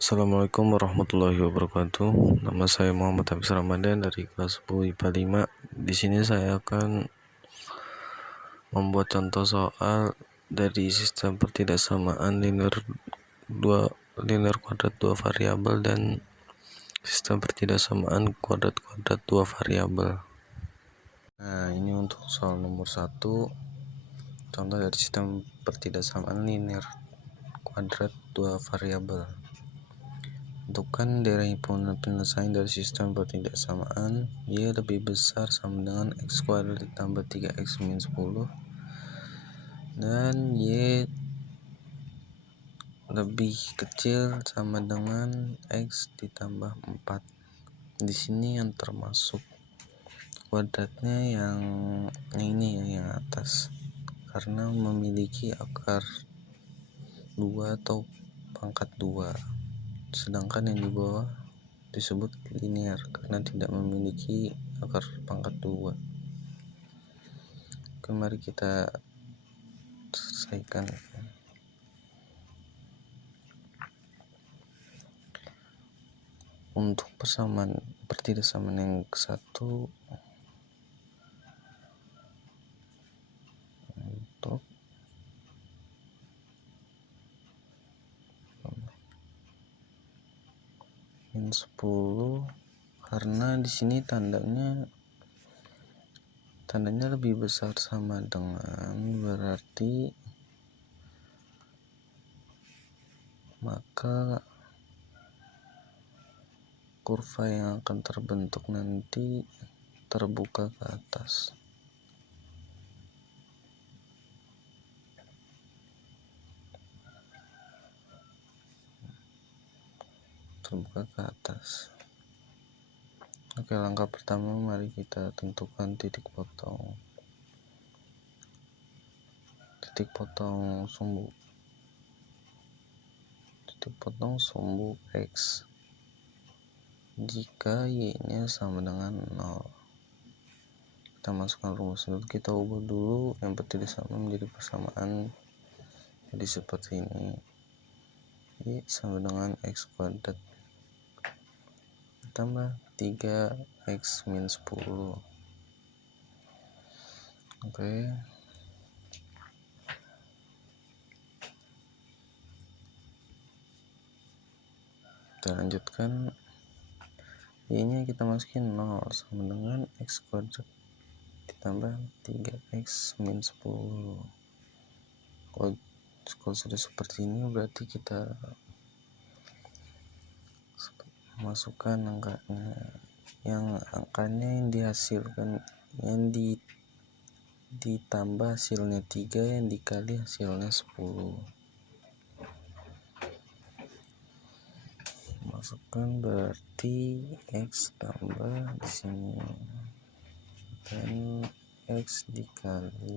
Assalamualaikum warahmatullahi wabarakatuh. Nama saya Muhammad Hafiz Ramadan dari kelas 10 IPA 5. Di sini saya akan membuat contoh soal dari sistem pertidaksamaan linear kuadrat dua variabel dan sistem pertidaksamaan kuadrat dua variabel. Nah, ini untuk soal nomor 1, contoh dari sistem pertidaksamaan linear kuadrat dua variabel. Tentukan daerah penyelesaian dari sistem pertidaksamaan Y lebih besar sama dengan X kuadrat ditambah 3X min 10 dan Y lebih kecil sama dengan X ditambah 4. Di sini yang termasuk kuadratnya yang ini yang atas, karena memiliki akar 2 atau pangkat 2. Sedangkan yang di bawah disebut linear karena tidak memiliki akar pangkat 2. Oke, mari kita selesaikan. Untuk pertidaksamaan yang ke-1, untuk min 10, karena di sini tandanya lebih besar sama dengan, berarti maka kurva yang akan terbentuk nanti terbuka ke atas. Oke, langkah pertama mari kita tentukan titik potong sumbu X jika Y-nya sama dengan 0. Kita masukkan rumus dulu, kita ubah dulu yang pertidaksamaan menjadi persamaan. Jadi seperti ini, Y sama dengan X kuadrat tambah 3X min 10. Oke, kita lanjutkan. Y nya kita masukin 0 sama dengan X kuadrat ditambah 3X min 10. Kalau sudah seperti ini berarti kita masukkan angkanya, yang dihasilkan, yang ditambah hasilnya 3, yang dikali hasilnya 10. Masukkan berarti X tambah di sini dan X dikali,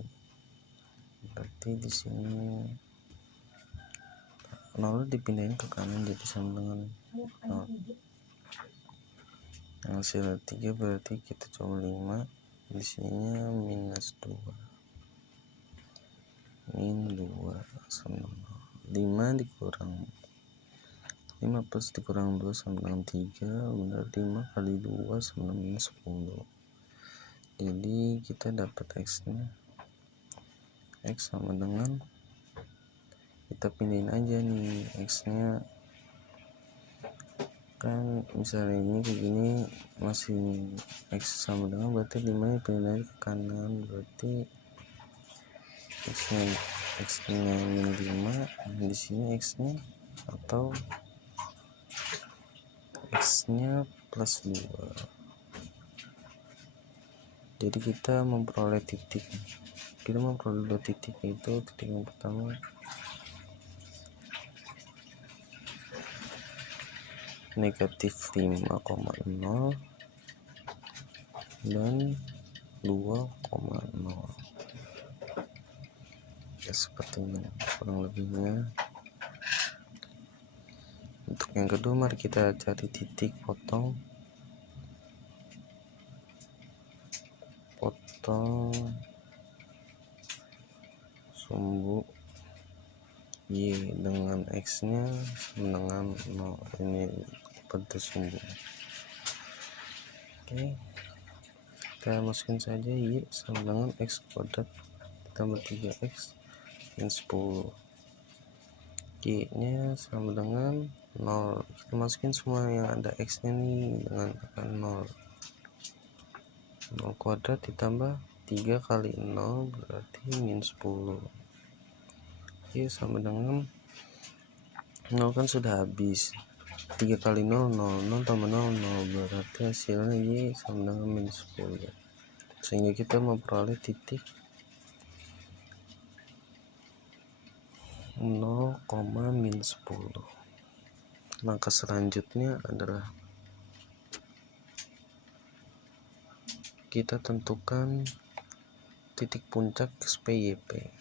berarti di sini 0 dipindahin ke kanan jadi sama dengan 0. Hasil 3 berarti kita coba 5, di sininya minus 2 sama 5 dikurang 5 plus dikurang 2 sama dengan 3, benar 5 kali 2 sama dengan 10. Jadi kita dapat X sama dengan, kita pindahin aja nih X nya, kan misalnya ini kayak gini masih X sama dengan, berarti 5 nya pindahin ke kanan, berarti X nya min 5, di sini X nya atau X nya plus 2. Jadi kita memperoleh titik dua titik, yaitu titik yang pertama negatif 5,0 dan 2,0. Ya, seperti ini kurang lebihnya. Untuk yang kedua mari kita cari titik potong sumbu Y dengan X nya sama dengan 0. Ini pada sumbu. Oke, kita masukin saja Y sama dengan X kuadrat ditambah 3X min 10. Y nya sama dengan 0. Kita masukin semua yang ada X nya nih dengan tekan 0. 0 kuadrat ditambah 3 kali 0 berarti min 10. Y sama dengan 0 kan sudah habis. 3 kali 0 0 0 tambah 0 0 berarti hasilnya Y sama dengan min 10. Sehingga kita memperoleh titik 0, min 10. Langkah selanjutnya adalah kita tentukan titik puncak XPYP.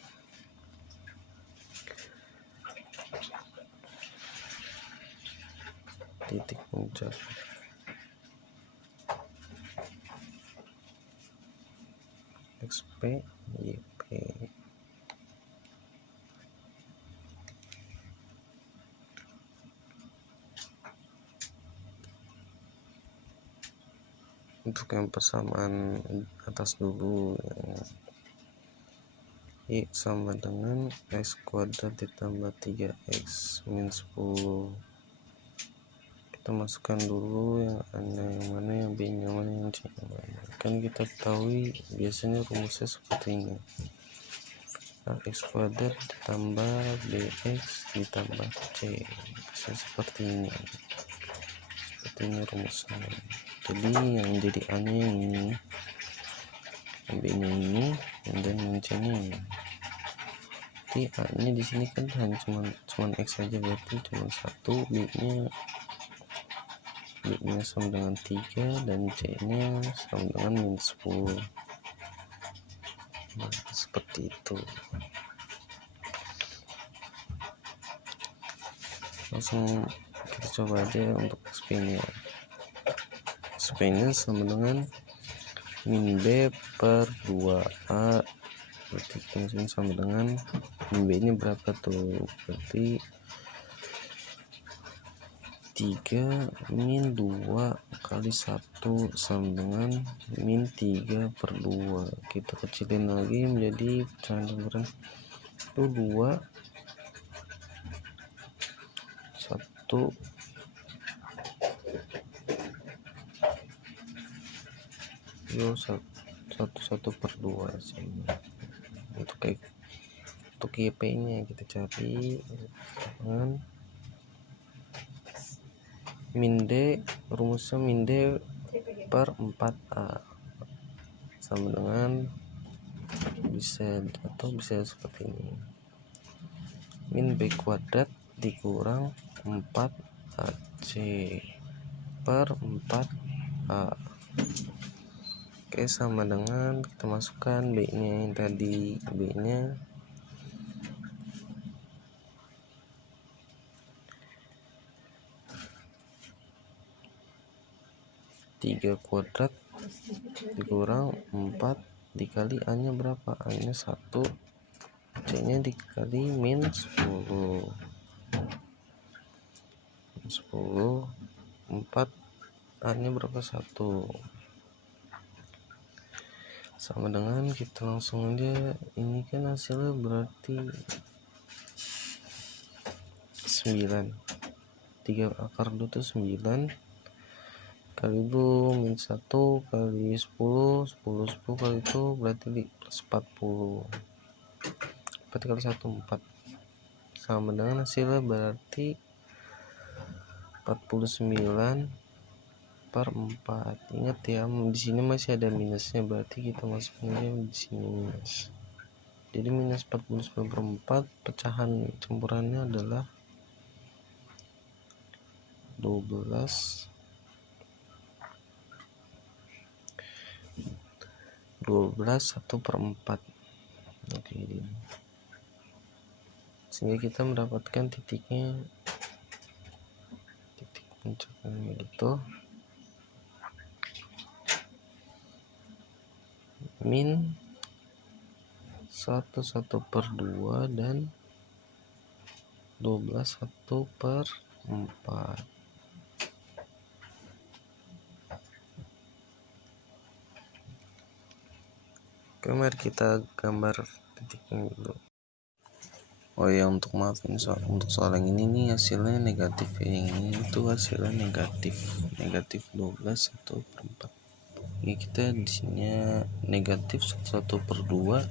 Titik puncak XPYP. Untuk yang persamaan atas dulu, yang Y sama dengan X kuadrat ditambah 3X min 10. Kita masukkan dulu yang A-nya yang mana, yang B-nya mana, yang C-nya mana. Kan kita ketahui biasanya rumusnya seperti ini. X kuadrat ditambah BX ditambah C. Bisa seperti ini. Seperti ini rumusnya. Jadi yang jadi A-nya yang ini, yang B-nya ini, dan yang C-nya ini. Jadi A-nya di sini kan hanya cuman X saja, berarti cuma 1, B-nya sama dengan 3 dan C-nya sama dengan min 10. Nah, seperti itu. Langsung kita coba aja untuk XP-nya. XP-nya sama dengan min B per 2A, berarti kita sama dengan min B nya berapa tuh, berarti 3 min 2 kali 1 sama dengan min 3 per 2. Kita kecilin lagi menjadi pecahan campuran itu 2 1 yo 1 per 2 sini. Untuk YP nya kita cari dengan min D, rumusnya min D per 4A sama dengan bisa seperti ini, min B kuadrat dikurang 4AC per 4A. Oke, sama dengan kita masukkan B nya yang tadi, B nya tiga kuadrat dikurang 4 dikali A nya berapa, A nya 1, C nya dikali min 10 4, A nya berapa, 1, sama dengan kita langsung aja, ini kan hasilnya berarti 9, 3 akar 2 itu 9 kali 2 min 1 kali 10 kali itu berarti di plus 40, 4 kali 1 4, sama dengan hasilnya berarti 49 per 4. Ingat ya, di sini masih ada minusnya, berarti kita masukkan aja di sini minus. Jadi minus 49 per 4, pecahan campurannya adalah 12 1 per 4. Oke, sehingga kita mendapatkan titik puncaknya itu min 1 per 2 dan 12 1/4. Oke, mari kita gambar titiknya dulu. Oh ya, untuk maafin untuk soal yang ini nih hasilnya negatif, yang ini itu hasilnya negatif 12 1/4. Ini kita di sini negatif 1/2,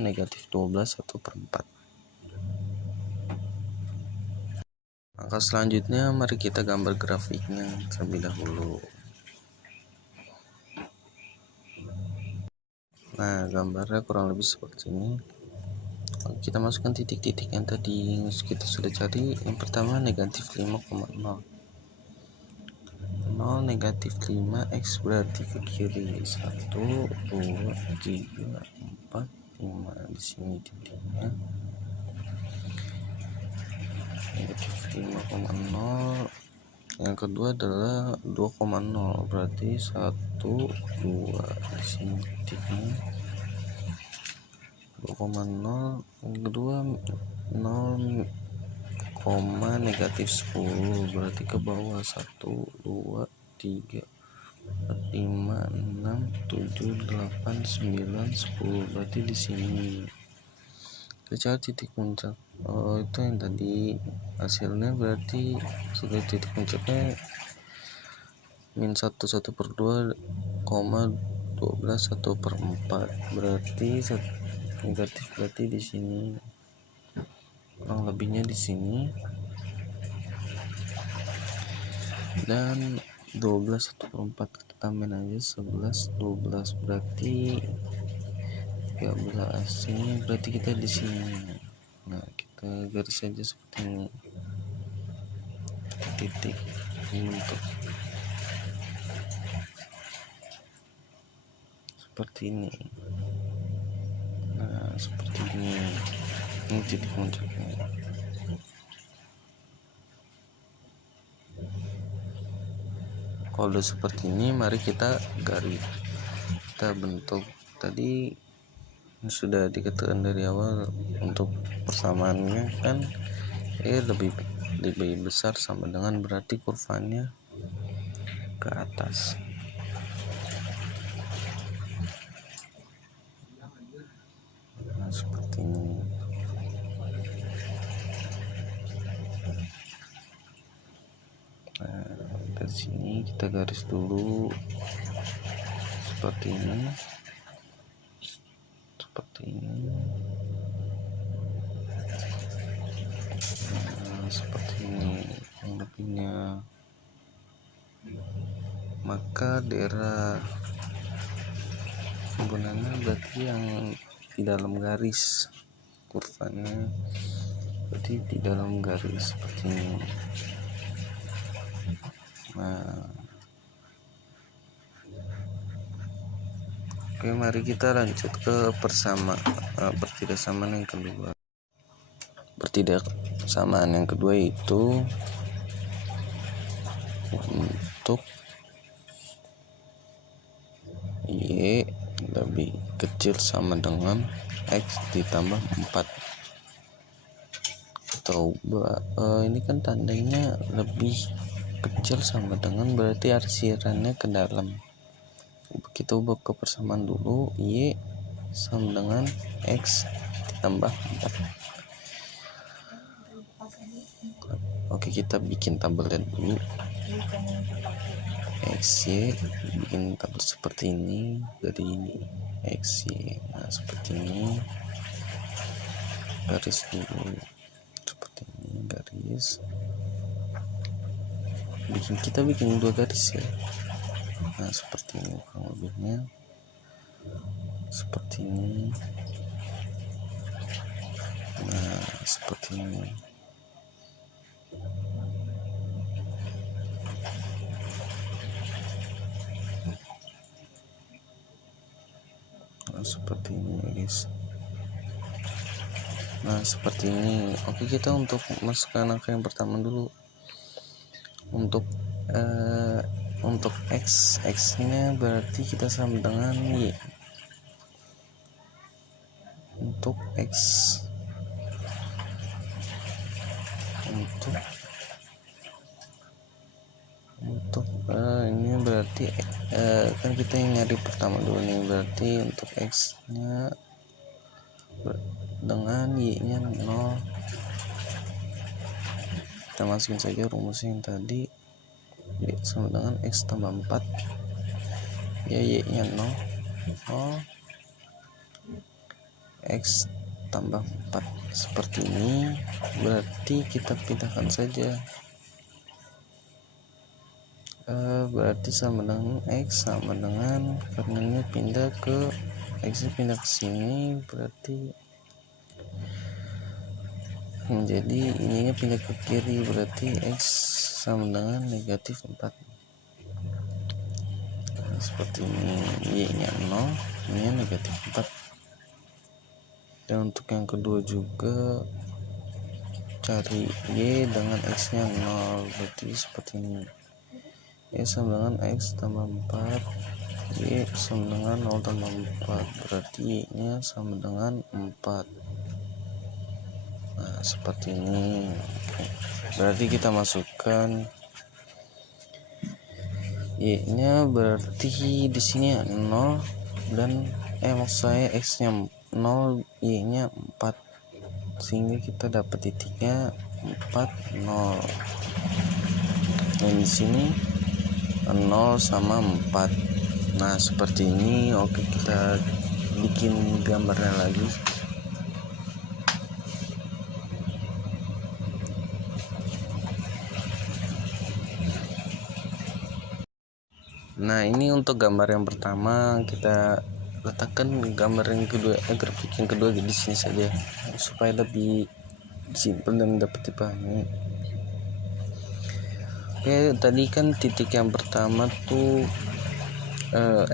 negatif 12 1/4. Angka selanjutnya mari kita gambar grafiknya terlebih dahulu. Nah, gambarnya kurang lebih seperti ini. Kita masukkan titik-titik yang tadi kita sudah cari. Yang pertama negatif 5,0. 0 negatif 5, X berarti ke kiri 1 2 3 4 5. Di sini titiknya negatif 5,0. Yang kedua adalah 2,0, berarti 1 2. Di sini titiknya 2,0. Yang kedua 0, negatif 10, berarti ke bawah 1 2 3 4 5 6 7 8 9 10, berarti di sini. Kita titik puncak. Oh, itu yang tadi hasilnya, berarti sudah titik puncaknya min 1/2, 12 1/4, berarti negatif, berarti di sini kurang lebihnya di sini. Dan 12 1/4 kita tambahin aja 11 12, berarti 13. Ini berarti kita di sini. Nah, kita garis saja seperti ini, titik untuk seperti ini. Nah, seperti ini titik puncaknya. Kalau udah seperti ini, mari kita garis, kita bentuk. Tadi sudah dikatakan dari awal untuk persamaannya kan lebih besar sama dengan, berarti kurvanya ke atas. Nah, seperti ini. Nah, dari sini kita garis dulu seperti ini. Nah, seperti ini yang lebihnya. Maka daerah penggunaannya berarti yang di dalam garis, kurvanya berarti di dalam garis seperti ini. Nah, oke, mari kita lanjut ke pertidaksamaan yang kedua. Pertidaksamaan yang kedua itu untuk Y lebih kecil sama dengan X ditambah 4. Atau ini kan tandanya lebih kecil sama dengan, berarti arsirannya ke dalam. Kita ubah ke persamaan dulu. Y sama dengan X ditambah 4. Oke, kita bikin tabelnya dulu. XY, bikin tabel seperti ini dari XY. Nah, seperti ini, garis dulu seperti ini, garis. Kita bikin 2 garis ya. Nah, seperti ini kurang lebihnya, seperti ini. Nah, seperti ini. Nah, seperti ini guys. Nah, seperti ini. Oke, kita untuk masukkan angka yang pertama dulu. Untuk X nya berarti kita sama dengan Y. Untuk X untuk ini berarti kan kita yang nyari pertama dulu nih, berarti untuk x nya dengan y nya 0, kita masukin saja rumusnya yang tadi, y sama dengan x tambah 4 ya, y nya 0, x tambah 4 seperti ini. Berarti kita pindahkan saja, berarti sama dengan x sama dengan, karena ini pindah ke x pindah ke sini, berarti menjadi ininya pindah ke kiri, berarti x sama dengan negatif 4. Nah, seperti ini, y nya 0, y nya negatif 4. Dan untuk yang kedua juga cari y dengan x nya 0, berarti seperti ini, y sama dengan x tambah 4, y sama dengan 0 tambah 4, berarti y nya sama dengan 4. Nah, seperti ini. Berarti kita masukkan y nya, berarti di sini 0 dan maksud saya x nya 0, y nya 4, sehingga kita dapat titiknya 4 0. Dan di sini 0 sama 4. Nah, seperti ini. Oke, kita bikin gambarnya lagi. Nah, ini untuk gambar yang pertama, kita letakkan gambar yang kedua, grafik yang kedua di sini saja supaya lebih simpel dan dapat dipahami. Oke, tadi kan titik yang pertama tuh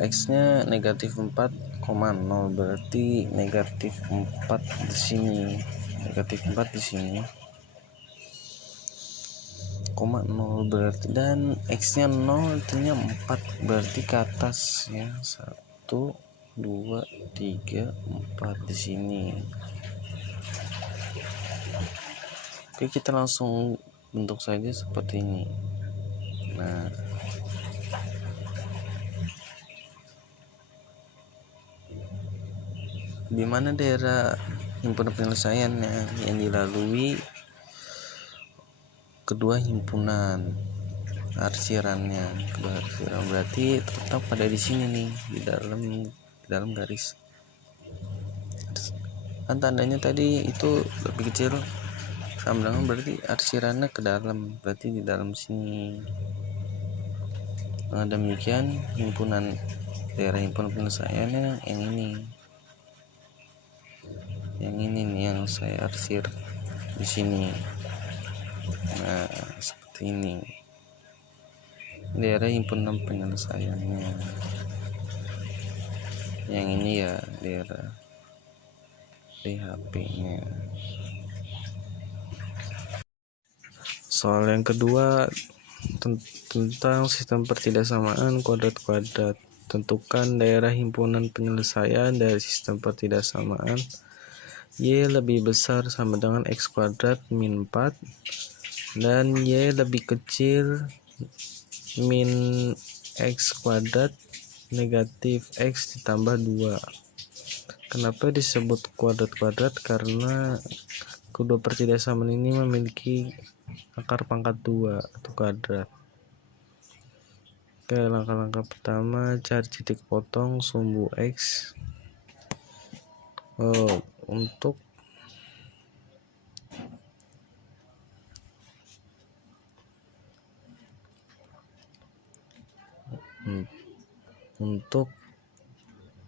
x nya negatif 4,0, berarti negatif 4 di sini, negatif 4 di sini, 0 berarti, dan x nya 0 artinya 4, berarti ke atas ya, 1 2 3 4 di sini. Oke, kita langsung bentuk saja seperti ini. Nah, di mana daerah himpunan penyelesaiannya yang dilalui kedua himpunan arsirannya, berarti tetap pada di sini nih, di dalam garis. Kan tandanya tadi itu lebih kecil sama dengan, berarti arsirannya ke dalam, berarti di dalam sini. Nah, demikian daerah himpunan penyelesaiannya yang ini nih, yang saya arsir di sini. Nah, seperti ini daerah himpunan penyelesaiannya. Yang ini ya daerah DHP-nya. Soal yang kedua tentang sistem pertidaksamaan kuadrat-kuadrat. Tentukan daerah himpunan penyelesaian dari sistem pertidaksamaan y lebih besar sama dengan x kuadrat min 4 dan y lebih kecil min x kuadrat negatif x ditambah 2. Kenapa disebut kuadrat-kuadrat? Karena kedua pertidaksamaan ini memiliki akar pangkat 2 atau kuadrat. Oke, langkah-langkah pertama, cari titik potong sumbu x. Untuk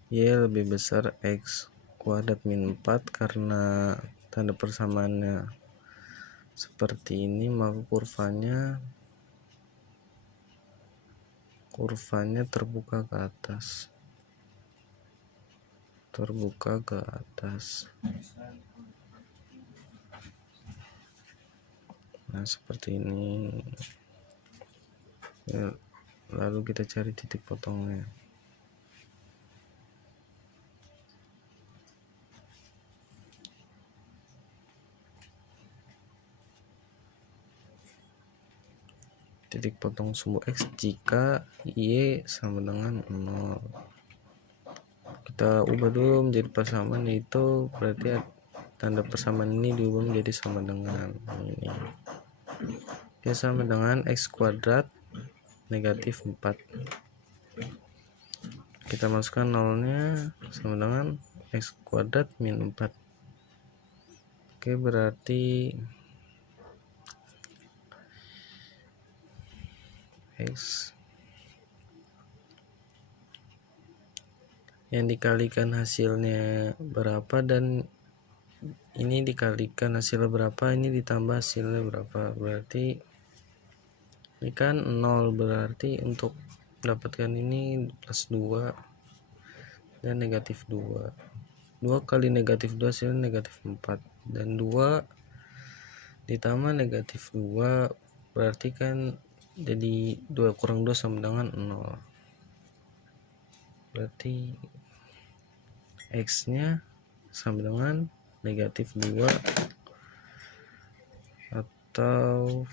y lebih besar x kuadrat min 4, karena tanda persamaannya seperti ini, maka kurvanya terbuka ke atas. Nah, seperti ini ya, lalu kita cari titik potongnya. titik potong sumbu X jika Y sama dengan 0. Kita ubah dulu menjadi persamaan, itu berarti tanda persamaan ini diubah menjadi sama dengan ini. Dia sama dengan X kuadrat negatif 4. Kita masukkan nolnya sama dengan X kuadrat min 4. Oke, berarti X yang dikalikan hasilnya berapa, dan ini dikalikan hasilnya berapa, ini ditambah hasilnya berapa, berarti ini kan 0, berarti untuk mendapatkan ini plus 2 dan negatif 2 kali negatif 2 hasilnya negatif 4, dan 2 ditambah negatif 2 berarti kan jadi 2 kurang 2 sama dengan 0. Berarti X nya sama dengan negatif 2 atau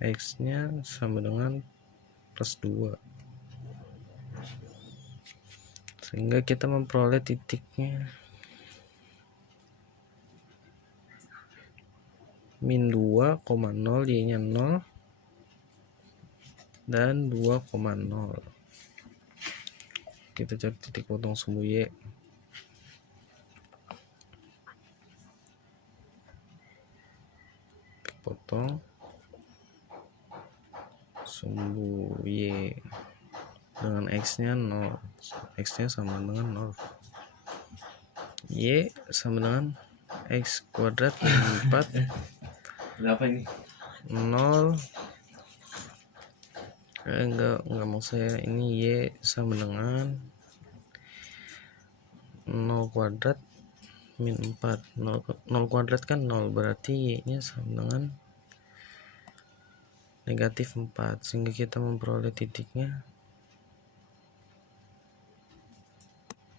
X nya sama dengan plus 2, sehingga kita memperoleh titiknya min 2,0, Y nya 0 dan 2,0. Kita cari titik potong sumbu Y. Titik potong sumbu Y dengan X nya 0, X nya sama dengan 0, Y sama dengan X kuadrat min 4. Berapa ini? 0 enggak mau saya, ini Y sama dengan 0 kuadrat min 4. 0 kuadrat kan 0, berarti Y nya sama dengan negatif 4, sehingga kita memperoleh titiknya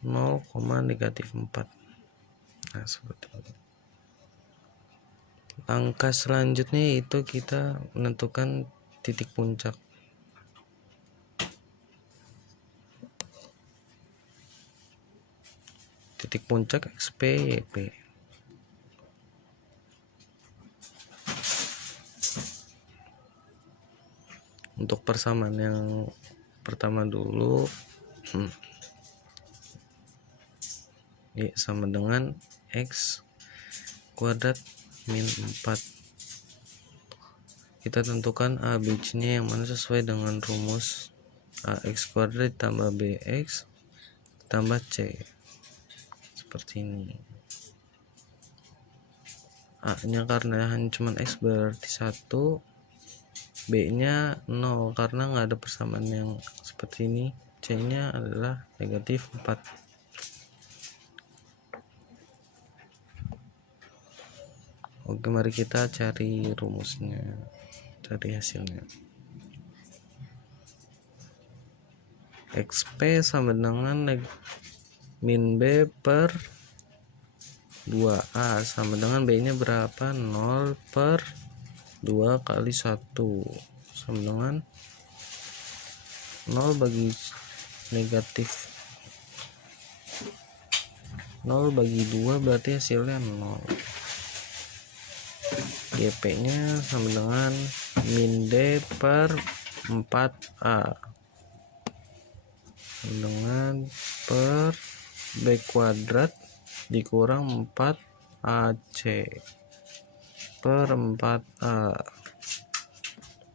0, negatif 4. Nah, seperti ini. Langkah selanjutnya itu kita menentukan titik puncak. Titik puncak XP YP. Untuk persamaan yang pertama dulu, Y sama dengan X kuadrat min 4. Kita tentukan A, B, C nya yang mana sesuai dengan rumus AX kuadrat ditambah BX tambah C, seperti ini. A nya karena hanya cuma X berarti 1, B nya 0 karena nggak ada persamaan yang seperti ini, C nya adalah negatif 4. Oke, mari kita cari rumusnya, cari hasilnya. XP sama dengan min B per 2A sama dengan B nya berapa, 0 per 2 kali 1 sama dengan 0 bagi negatif 0 bagi 2 berarti hasilnya 0. GP nya sama dengan min D per 4A sama dengan per B kuadrat dikurang 4AC per 4A.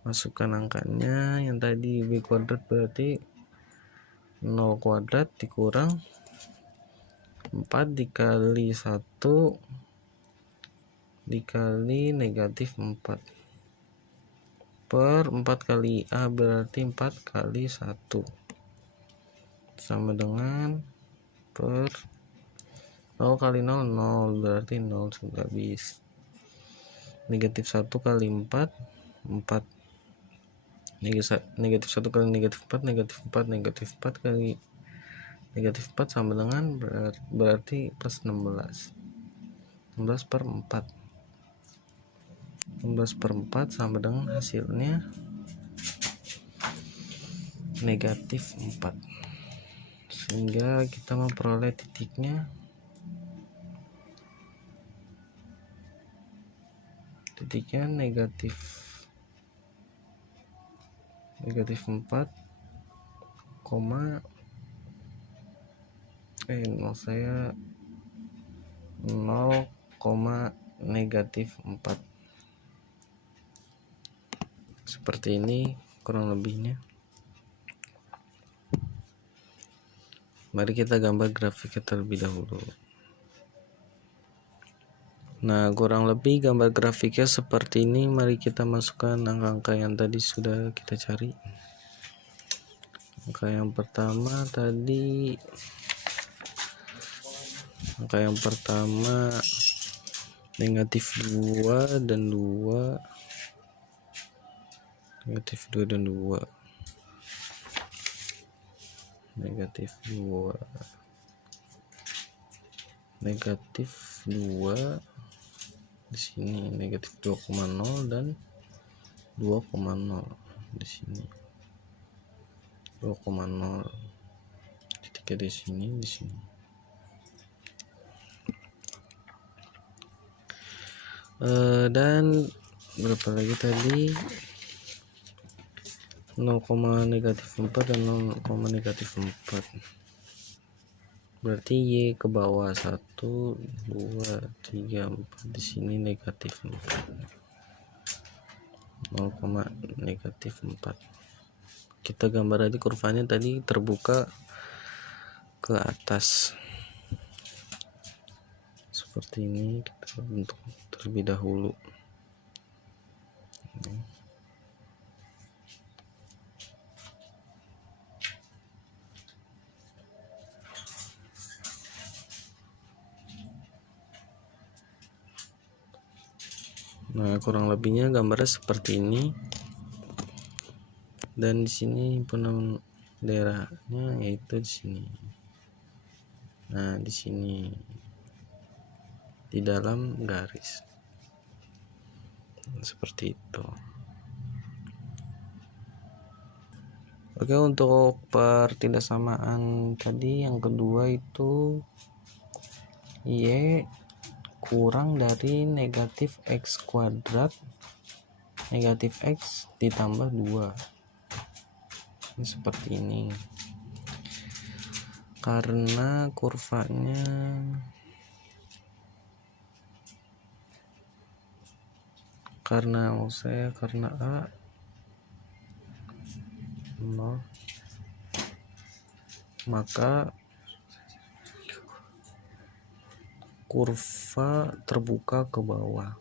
Masukkan angkanya, yang tadi B kuadrat berarti 0 kuadrat dikurang 4 dikali 1 dikali negatif 4 per 4 kali A berarti 4 kali 1 sama dengan per 0 kali 0 0 berarti 0 sudah habis. Negatif 1 kali 4 4, negatif 1 kali negatif 4 negatif 4, negatif 4 kali negatif 4 sama dengan berarti plus 16 per 4 sama dengan hasilnya negatif 4, sehingga kita memperoleh titiknya negatif 4, saya 0, negatif 4. Seperti ini kurang lebihnya. Mari kita gambar grafiknya terlebih dahulu. Nah, kurang lebih gambar grafiknya seperti ini. Mari kita masukkan angka-angka yang tadi sudah kita cari. Angka yang pertama negatif 2 dan 2, negatif 2 dan 2, negatif 2, negatif 2 di sini, negatif 2,0 dan 2,0 di sini, 2,0 titiknya di sini, dan berapa lagi tadi, 0, negatif 4 dan 0, negatif 4, berarti Y ke bawah 1, 2, 3, 4, di sini negatif 4, 0, negatif 4. Kita gambar tadi kurvanya tadi terbuka ke atas seperti ini. Kita bentuk terlebih dahulu. Nah, kurang lebihnya gambarnya seperti ini. Dan di sini himpunan daerahnya yaitu di sini. Nah, di sini di dalam garis. Seperti itu. Oke, untuk pertidaksamaan tadi yang kedua itu Y kurang dari negatif X kuadrat negatif X ditambah 2. Ini seperti ini. Karena kurvanya karena A 0, maka kurva terbuka ke bawah.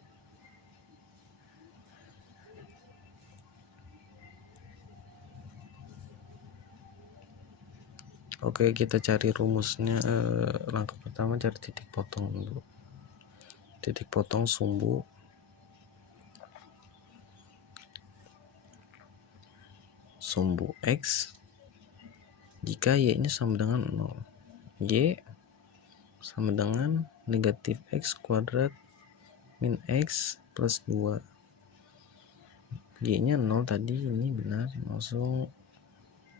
Oke, kita cari rumusnya. Langkah pertama cari titik potong dulu. Titik potong sumbu X jika Y-nya sama dengan 0. Y sama dengan negatif X kuadrat min X plus 2. Y-nya 0 tadi, ini benar. Langsung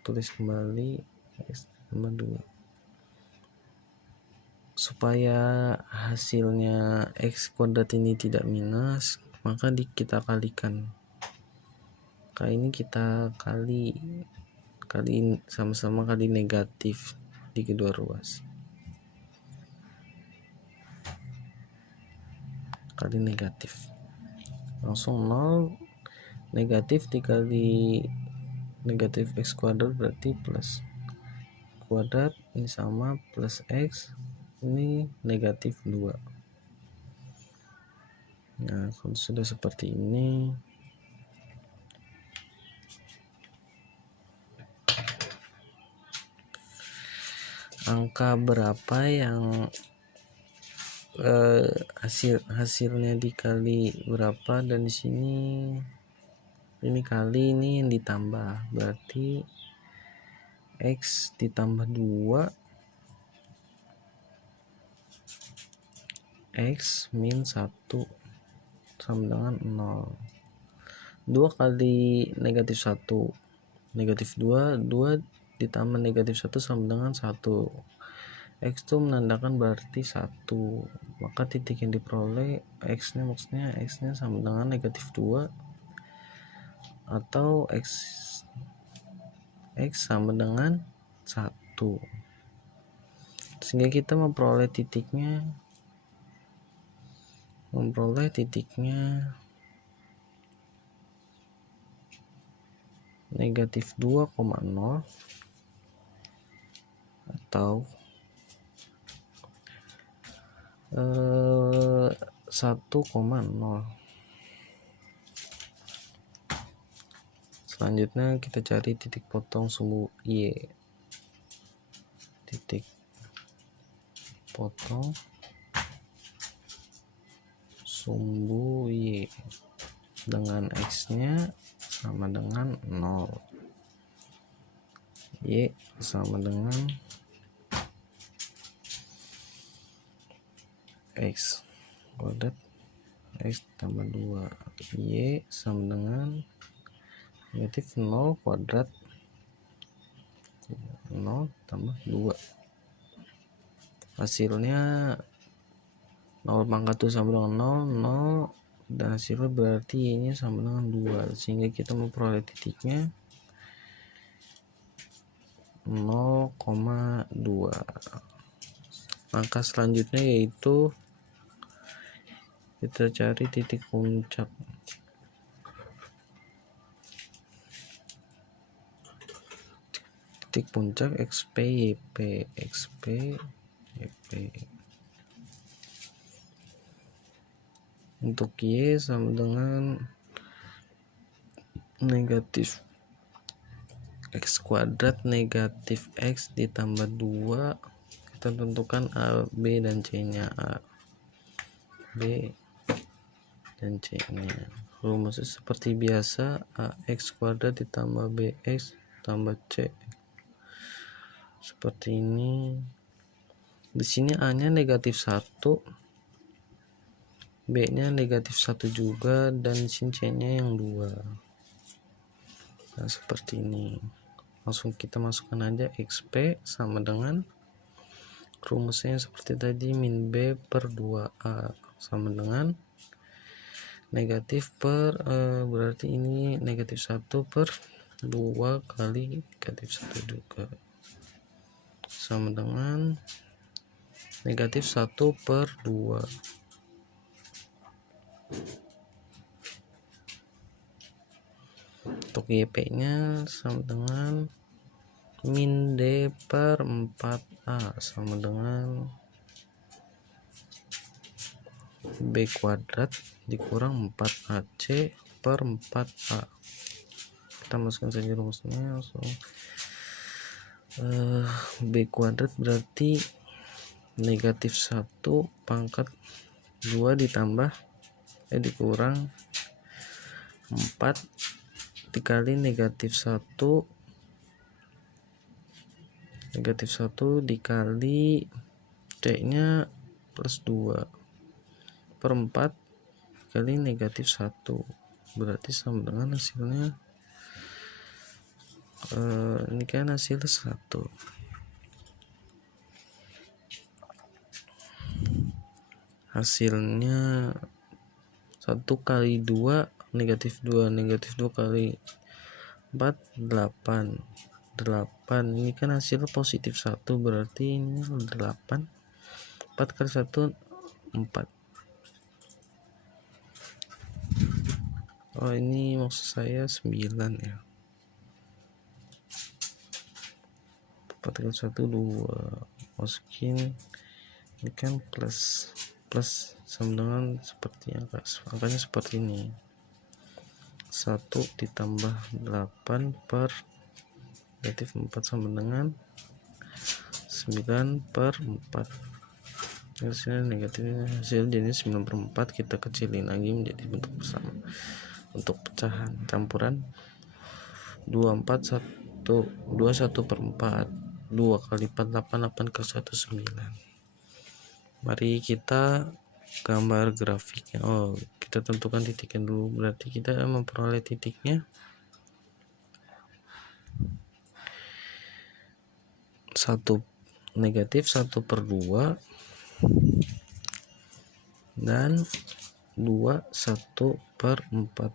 tulis kembali X tambah 2. Supaya hasilnya X kuadrat ini tidak minus, maka kita kalikan. Kali ini kita kali sama-sama kali negatif di kedua ruas. Kali negatif. Langsung 0, negatif dikali negatif X kuadrat berarti plus kuadrat, ini sama plus X, ini negatif 2. Nah, kalau sudah seperti ini, angka berapa yang hasilnya dikali berapa, dan di sini ini kali ini yang ditambah, berarti X ditambah 2 X min 1 sama dengan 0. 2 kali negatif 1 negatif 2 ditambah negatif 1 sama dengan 1. X itu menandakan berarti 1, maka titik yang diperoleh X nya sama dengan negatif 2 atau X sama dengan 1, sehingga kita memperoleh titiknya negatif 2,0 atau 1,0. Selanjutnya kita cari titik potong sumbu Y. Titik potong sumbu Y dengan X nya sama dengan 0, Y sama dengan X kuadrat X tambah 2, Y sama dengan negatif 0 kuadrat 0 tambah 2. Hasilnya 0 pangkat 2 sama dengan 0 dan hasilnya berarti Y nya sama dengan 2, sehingga kita memperoleh titiknya 0,2. Langkah selanjutnya yaitu kita cari titik puncak. Titik puncak XP YP. Untuk Y sama dengan negatif X kuadrat negatif X ditambah 2. Kita tentukan A, B, dan C nya. A, B, dan C nya. Rumusnya seperti biasa, AX kuadrat ditambah BX tambah C. Seperti ini. Di sini A nya negatif 1, B nya negatif 1 juga, dan di sini C nya yang 2. Nah, seperti ini. Langsung kita masukkan aja XP sama dengan rumusnya seperti tadi, min B per 2A sama dengan negatif per berarti ini negatif 1 per 2 kali negatif 1 juga sama dengan negatif 1 per 2. Untuk YP nya sama dengan min D per 4A sama dengan B kuadrat dikurang 4AC per 4A. Kita masukkan saja rumusnya langsung. B kuadrat berarti negatif 1 pangkat 2 ditambah dikurang 4 dikali negatif 1 dikali C nya plus 2 per 4 kali negatif 1, berarti sama dengan hasilnya ini kan hasilnya 1. Hasilnya 1 kali 2 negatif 2 kali 4 8. Ini kan hasilnya positif 1, berarti ini 8. 4 kali 1 4. Oh, ini maksud saya 9 ya. 4 kali 1 2. Masukin ini kan plus sama dengan seperti angkanya seperti ini. 1 ditambah 8 per negatif 4 sama dengan 9 per 4. Hasilnya negatifnya hasil jadi 9 per 4. Kita kecilin lagi menjadi bentuk bersama. Untuk pecahan campuran 21 per 4, 2 kali 4 8 ke 1 9. Mari kita gambar grafiknya. Kita tentukan titiknya dulu, berarti kita memperoleh titiknya negatif 1/2 dan 2 1/4.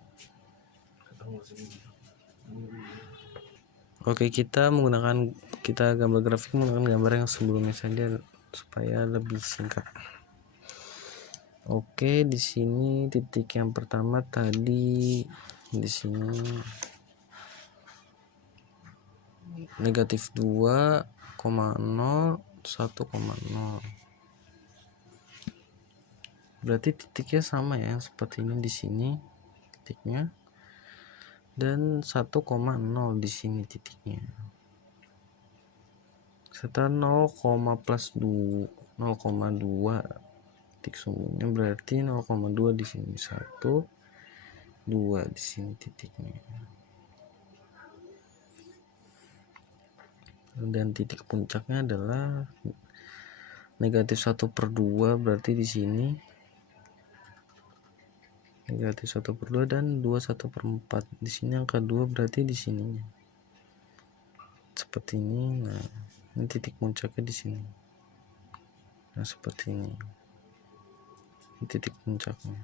Oke, kita gambar grafik menggunakan gambar yang sebelumnya saja supaya lebih singkat. Oke, di sini titik yang pertama tadi di sini negatif 2,0 1,0. Berarti titiknya sama ya, seperti ini di sini titiknya, dan 1,0 di sini titiknya. Serta 0, plus 0,2 titik sumbunya, berarti 0,2 di sini, 1 2 di sini titiknya. Dan titik puncaknya adalah negatif 1/2, berarti di sini negatif 1/2 dan 2 1/4. Di sini angka 2 berarti di sininya. Seperti ini. Nah, ini titik puncaknya di sini. Nah, seperti ini. Ini titik puncaknya.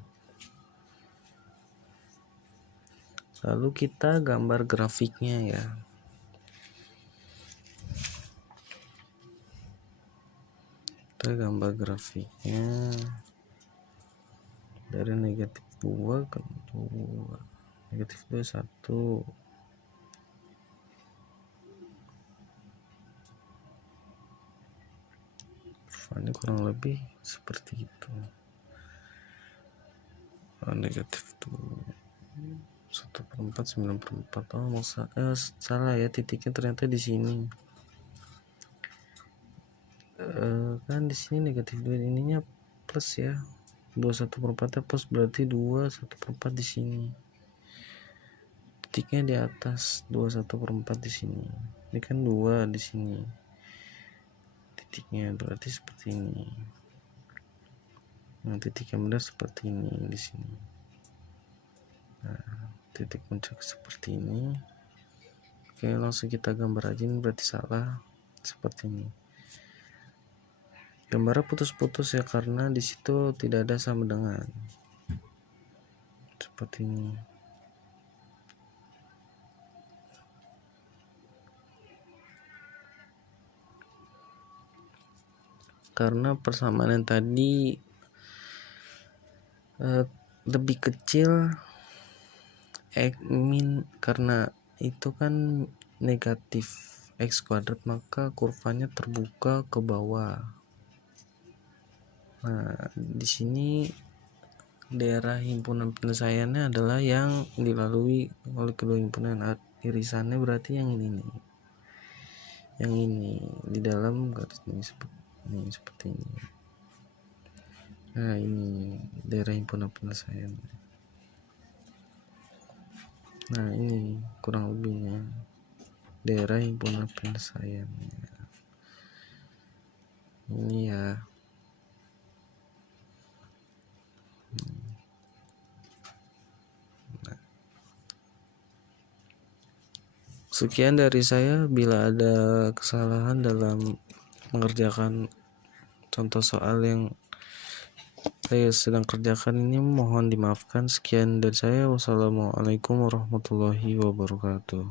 Lalu kita gambar grafiknya ya. Kita gambar grafiknya dari negatif 2 ke 2, negatif 2 1. Kurvanya kurang lebih seperti itu. Negatif 2 1/4 9/4. Oh, salah ya, titiknya ternyata di sini. Kan di sini negatif 2, ininya plus ya. 2 1/4 plus, berarti 2 1/4 di sini. Titiknya di atas, 2 1/4 di sini. Ini kan 2 di sini. Titiknya berarti seperti ini. Nah, titik yang benar seperti ini di sini. Nah, titik puncak seperti ini. Oke, langsung kita gambar aja, ini berarti salah. Seperti ini. Gambarnya putus-putus ya, karena di situ tidak ada sama dengan. Seperti ini. Karena persamaan yang tadi lebih kecil karena itu kan negatif x kuadrat, maka kurvanya terbuka ke bawah. Nah, di sini daerah himpunan penyelesaiannya adalah yang dilalui oleh kedua himpunan. Irisannya berarti yang ini nih. Yang ini di dalam garis ini seperti ini. Nah, ini daerah himpunan penyelesaian. Nah, ini kurang lebihnya daerah himpunan penyelesaian. Ini ya. Sekian dari saya. Bila ada kesalahan dalam mengerjakan contoh soal yang saya sedang kerjakan ini, mohon dimaafkan. Sekian dari saya. Wassalamualaikum warahmatullahi wabarakatuh.